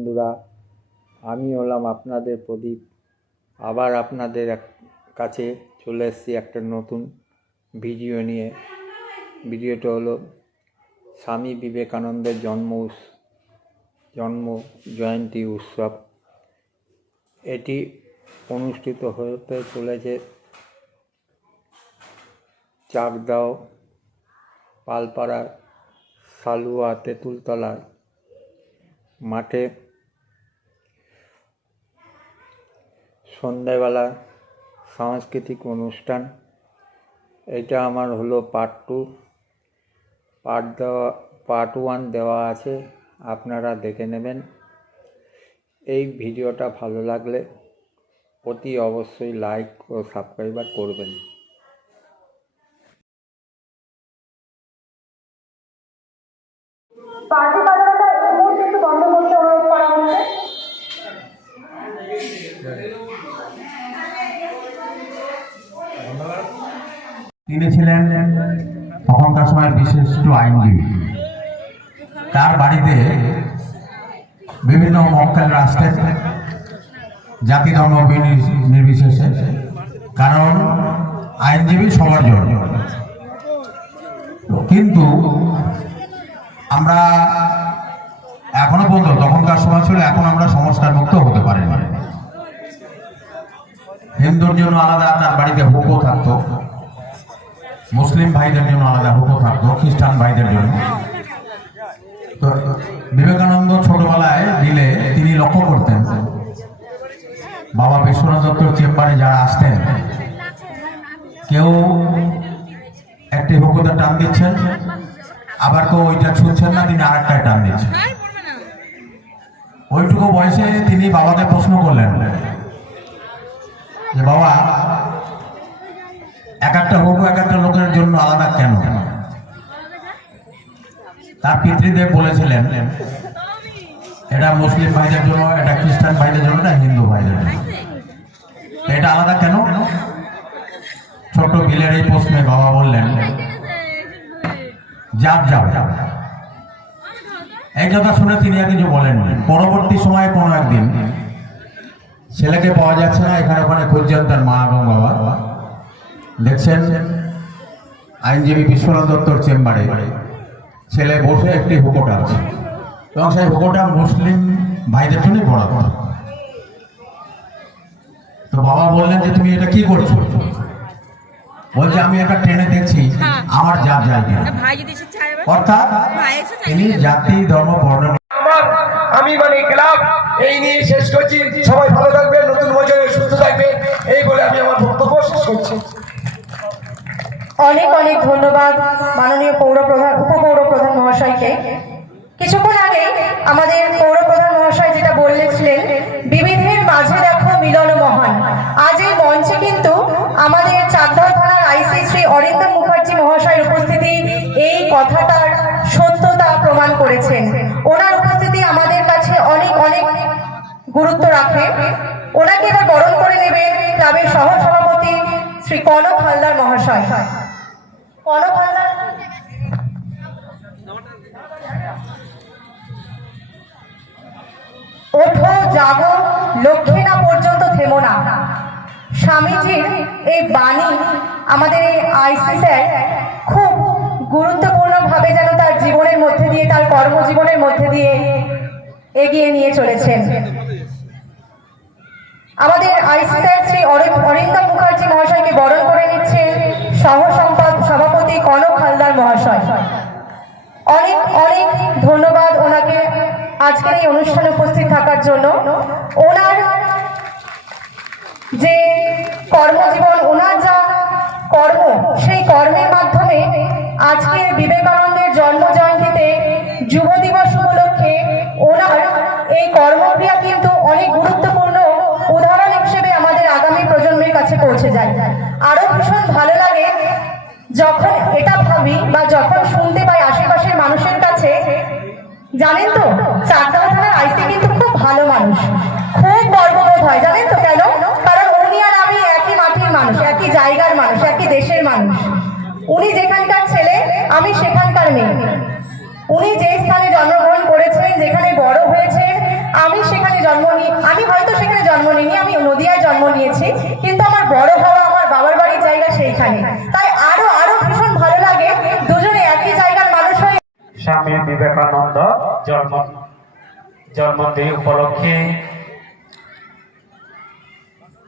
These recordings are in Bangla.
বন্ধুরা, আমি হলাম আপনাদের প্রদীপ। আবার আপনাদের কাছে চলে এসেছি একটা নতুন ভিডিও নিয়ে। ভিডিওটা হলো স্বামী বিবেকানন্দের জন্ম জয়ন্তী উৎসব। এটি অনুষ্ঠিত হতে চলেছে চাকদাহ পালপাড়া সালুয়া তেঁতুলতলা মাঠে। সন্ধ্যাবেলা সাংস্কৃতিক অনুষ্ঠান। এটা আমার হলো পার্ট 2। পার্ট 1 দেওয়া আছে, আপনারা দেখে নেবেন। এই ভিডিওটা ভালো লাগলে অতি অবশ্যই লাইক ও সাবস্ক্রাইব করবেন। তিনি ছিলেন তখনকার সময়ের বিশিষ্ট আইনজীবী। তার বাড়িতে বিভিন্ন মক্কেলরা আসতেন, জাতি ধর্ম নির্বিশেষে, কারণ আইনজীবী সবার জন্য। কিন্তু আমরা এখনো পর্যন্ত, তখনকার সময় ছিল, এখন আমরা সংস্কার মুক্ত হতে পারি না। হিন্দুর জন্য আলাদা তার বাড়িতে হুকো থাকতো, মুসলিম ভাইদের জন্য আলাদা হুকো থাকতো, খ্রিস্টান ভাইদের জন্য। তো বিবেকানন্দ ছোটবেলায় দিলে তিনি লক্ষ্য করতেন, বাবা বিশ্বনাথ দত্তর চেম্বারে যারা আসতেন, কেউ একটি হুকোতে টান দিচ্ছেন, আবার কেউ ওইটা ছুটছেন না, তিনি আরেকটায় টান দিচ্ছেন। ওইটুকু বয়সে তিনি বাবাকে প্রশ্ন করলেন যে, বাবা, এক একটা হুকো এক একটা লোকের জন্য আলাদা কেন? তার পিতৃদেব বলেছিলেন, এটা মুসলিম ভাইদের জন্য, এটা খ্রিস্টান ভাইদের জন্য, এটা হিন্দু ভাইদের জন্য। এটা আলাদা কেন? ছোট বিলের এই প্রশ্নে বাবা বললেন, যাও। এই কথা শুনে তিনি আর কিছু বলেননি। পরবর্তী সময়ে কোনো একদিন ছেলেকে পাওয়া যাচ্ছে না, এখানে ওখানে খুঁজছেন তার মা এবং বাবা। দেখছেন আইনজীবী বিশ্বনাথ দত্তর চেম্বারে ছেলে বসে একটি হুকো টানছে, এবং সেই হুকোটা মুসলিম ভাইদের জন্যই পড়াতো। তো বাবা বললেন যে, তুমি এটা কি করছো? বলছে, আমি একটা ট্রেনে দেখছি আমার জাত যায় কিনা। অর্থাৎ তিনি জাতি ধর্ম বর্ণ আমি ক্লাব এই নিয়ে শেষ করছি। সবাই ভালো থাকবেন, নতুন বছরে সুস্থ থাকবেন, এই বলে আমি আমার বক্তব্য শেষ করছি। অনেক অনেক ধন্যবাদ মাননীয় উপপৌরপ্রধান মহাশয়কে। কিছুক্ষণ আগে আমাদের পৌরপ্রধান মহাশয় যেটা বলেছিলেন, বিবিধের মাঝে দেখো মিলন মহান। আজ এই মঞ্চে কিন্তু আমাদের চাকদাহ থানার আইসি শ্রী অরিন্দম মুখার্জি মহাশয়ের উপস্থিতি এই কথাটার সত্যতা প্রমাণ করেছেন। ওনার উপস্থিতি আমাদের কাছে অনেক অনেক গুরুত্ব রাখে। ওনাকে এবার বরণ করে নেবেন ক্লাবের সহসভাপতি শ্রী কনক হালদার মহাশয়। কনক হালদার, ওঠো জাগো, লক্ষ্মী না পর্যন্ত থেমো না। স্বামীজির এই বাণী আমাদের এই আইসি স্যার খুব গুরুত্বপূর্ণ ভাবে যেন তার জীবনের মধ্যে দিয়ে, তার কর্মজীবনের মধ্যে দিয়ে এগিয়ে নিয়ে চলেছেন। আমাদের আইসি স্যার শ্রী অরিন্দম মুখার্জি মহাশয়কে বরণ করে নিচ্ছেন সভাপতি কনক হালদার মহাশয়। অনেক অনেক ধন্যবাদ ওনাকে আজকের এই অনুষ্ঠানে উপস্থিত থাকার জন্য। ওনার যে কর্মজীবন, ওনার যা কর্ম, সেই কর্মের মাধ্যমে আজকে বিবেকানন্দের জন্ম জয়ন্তীতে যুব দিবস উপলক্ষে ওনার এই কর্মক্রিয়া কিন্তু অনেক গুরুত্বপূর্ণ উদাহরণ হিসেবে আমাদের আগামী প্রজন্মের কাছে পৌঁছে যায়। আরো ভীষণ ভালো লাগে যখন এটা ভাবি বা যখন শুনতে পাই আশেপাশের মানুষের কাছে, জানেন তো চাকদাহ থানার আইসি কিন্তু খুব ভালো মানুষ, খুব গর্ববোধ হয়। জানেন তো কেন? কারণ উনি আর আমি একই মাটির মানুষ, একই জায়গার মানুষ, একই দেশের মানুষ। উনি যেখানকার ছেলে, আমি সেখানকার মেয়ে। উনি যে স্থানে জন্মগ্রহণ করেছেন, যেখানে বড় হয়েছেন, আমি করছি, কিন্তু আমার বড় হওয়া আমার বাবার বাড়ির জায়গা সেইখানে, তাই আরো আরো ভীষণ ভালো লাগে দুজনে একই জায়গার মানুষ হয়ে। স্বামী বিবেকানন্দ জন্মদিন উপলক্ষে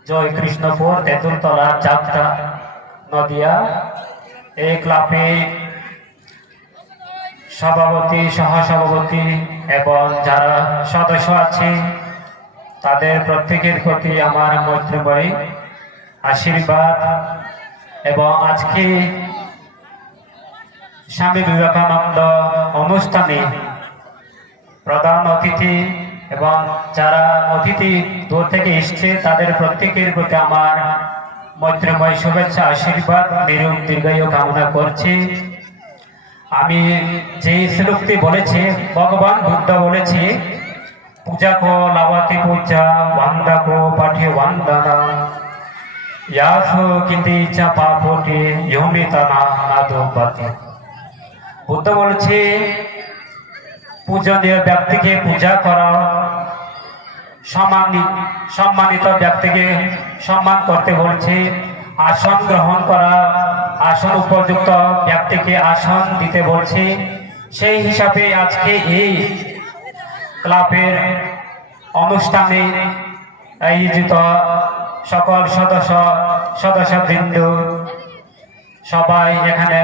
জয় কৃষ্ণপুর তেঁতুলতলা যাত্রা নদিয়া এই ক্লাবে সভাপতি সহসভাপতি এবং যারা সদস্য আছে তাদের প্রত্যেকের প্রতি আমার মৈত্রীময় আশীর্বাদ। এবং আজকে স্বামী বিবেকানন্দ অনুষ্ঠানে প্রধান অতিথি এবং যারা অতিথি দূর থেকে এসছে তাদের প্রত্যেকের প্রতি আমার মৈত্রীময় শুভেচ্ছা আশীর্বাদ দীর্ঘায়ু কামনা করছি। আমি যে শ্লোকটি বলেছি, ভগবান বুদ্ধ বলেছে, পূজা কো লাভাতে পূজা ওয়ান্দা কো পাঠে ওয়ান্দানা ইয়াসো কিন্তি ইচ্ছা পাপটে ইয়মিতানা নাদোপাতে। বুদ্ধ বলেছে পূজনীয় ব্যক্তিকে পূজা করা, সম্মানিত ব্যক্তিকে সম্মান করতে বলছে, আসন গ্রহণ করা, আসন উপযুক্ত ব্যক্তিকে আসন দিতে বলছে। সেই হিসাবে আজকে এই ক্লাবের অনুষ্ঠানে আয়োজিত সকল সদস্যবৃন্দ সবাই এখানে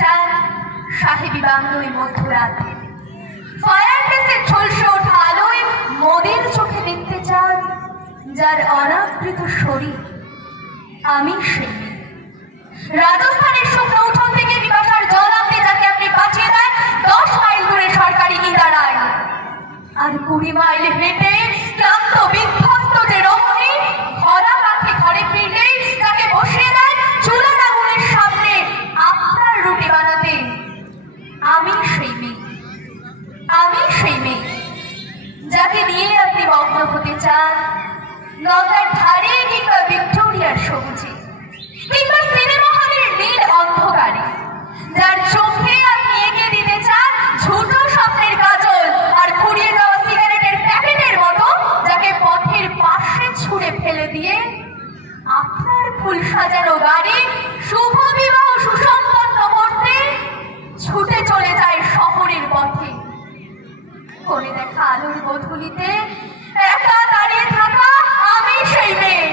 চান সাহেবী বাংলোয় মধ্যরাতে, ফায়ার প্লেসের ঝলসে ওঠা আলোয় মোদের চোখে দেখতে চান যার অনাবৃত শরীর। আমি সেই মেয়ে। রাজস্থানের শুকনো উঠোন থেকে বিপাশার জল আনতে যাকে আপনি পাঠিয়ে দেন 10 মাইল দূরে সরকারি ইদারায়, আর 20 মাইল হেঁটে ক্লান্ত বিধ্বস্ত যে রমণী ঘরা রাখে ঘরে ফিরলেই তাকে বসিয়ে দেন চুলার আগুনের সামনে আপনার রুটি বানাতে। আমি সেই মেয়ে। আমি সেই মেয়ে যাকে নিয়ে আপনি মগ্ন হতে চান গঙ্গার ধারে কিংবা ভিক্টোরিয়ার সবুজে, কিংবা সিনেমা হলের নীল অন্ধকারে, যার চোখে আপনি এঁকে দিতে চান ঝুটো স্বপ্নের কাজল আর ফুরিয়ে যাওয়া সিগারেটের প্যাকেটের মতো, যাকে পথের পাশে ছুঁড়ে ফেলে দিয়ে আপনার ফুল সাজানো গাড়ি শুভ বিবাহ সুসম্পন্ন করতে ছুটে চলে যায় শহরের পথে। করে দেখা আলোর গোধূলিতে একা দাঁড়িয়ে থাকা আমি সেই মেয়ে।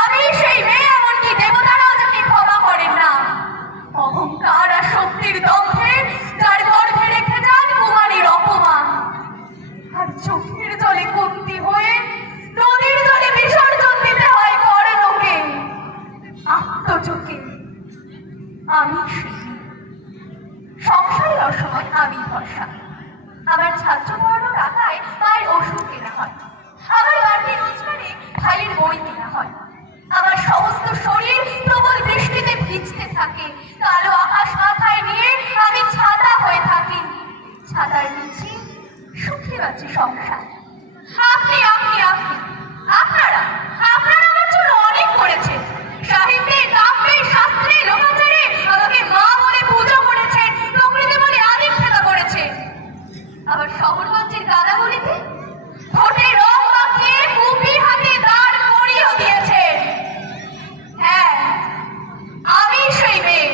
আমি সেই মেয়ে, এমনকি দেবতারাও যাকে ক্ষমা করেন না। অহংকার আর শক্তির দম্ভে যার গর্ভে রেখে যান কুমারীর অপমান, আর চোখের জলে কমতি হয়ে নদীর জলে বিসর্জন দিতে হয় কর্ণকে, আত্মচোখে। আমি সেই মেয়ে। সংসারের অসময় আমি ভরসা। আমার ছাত্র পড়ানো টাকায় মায়ের ওষুধ কেনা হয়, আমার বাড়তি রোজগারে ভাইয়ের বই কেনা হয়। আমার সমস্ত শরীর প্রবল বৃষ্টিতে ভিজতে থাকে, কালো আকাশ মাথায় নিয়ে আমি ছাতা হয়ে থাকি। ছাতার নিচে সুখে বাঁচি সংসার। আপনি আপনি আপনি আপনারা আপনারা আমার জন্য অনেক করেছেন। সাহিত্যে, কাব্যে, শাস্ত্রে, লোকাচারে আমাকে মা বলে পুজো করেছেন, প্রকৃতি বলে আদিক্ষেতা করেছেন। আবার শহরগঞ্জের গাদাগুলিতে ভোটে রং মাখিয়ে কুপি হাতে দাঁড় করিয়েও দিয়েছে। হ্যাঁ, আমি সেই মেয়ে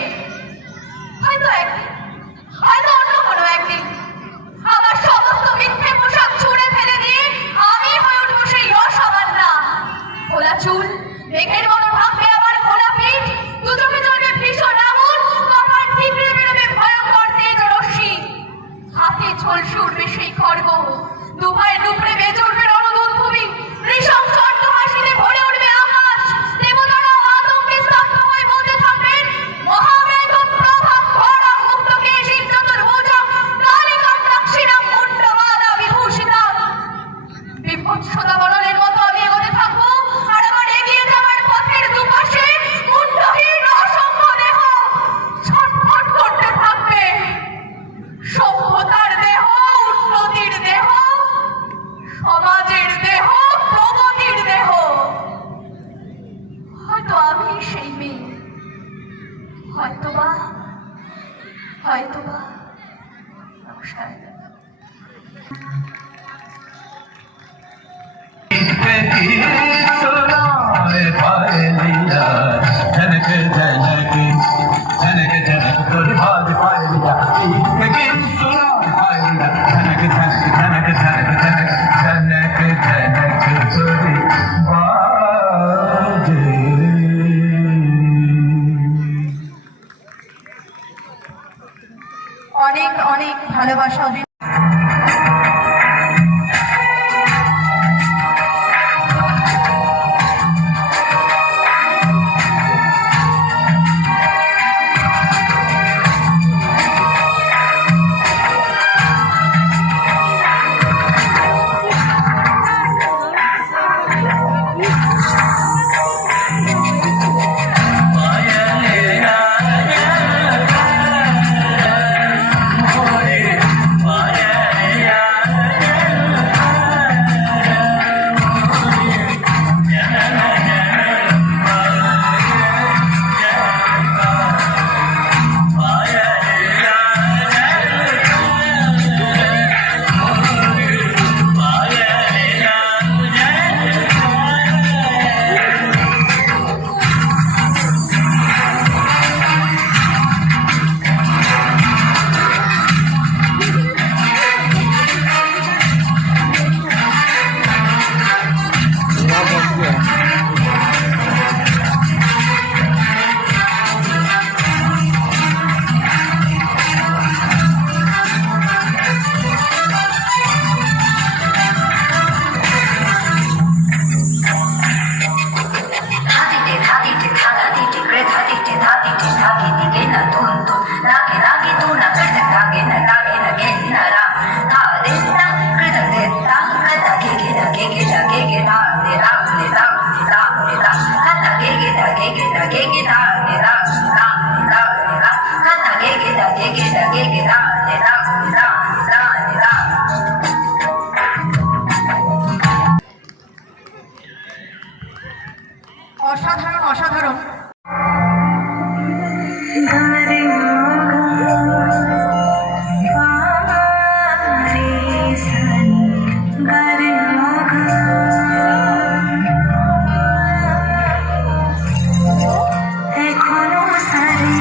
অসাধারণ অসাধারণ। এখনো সারে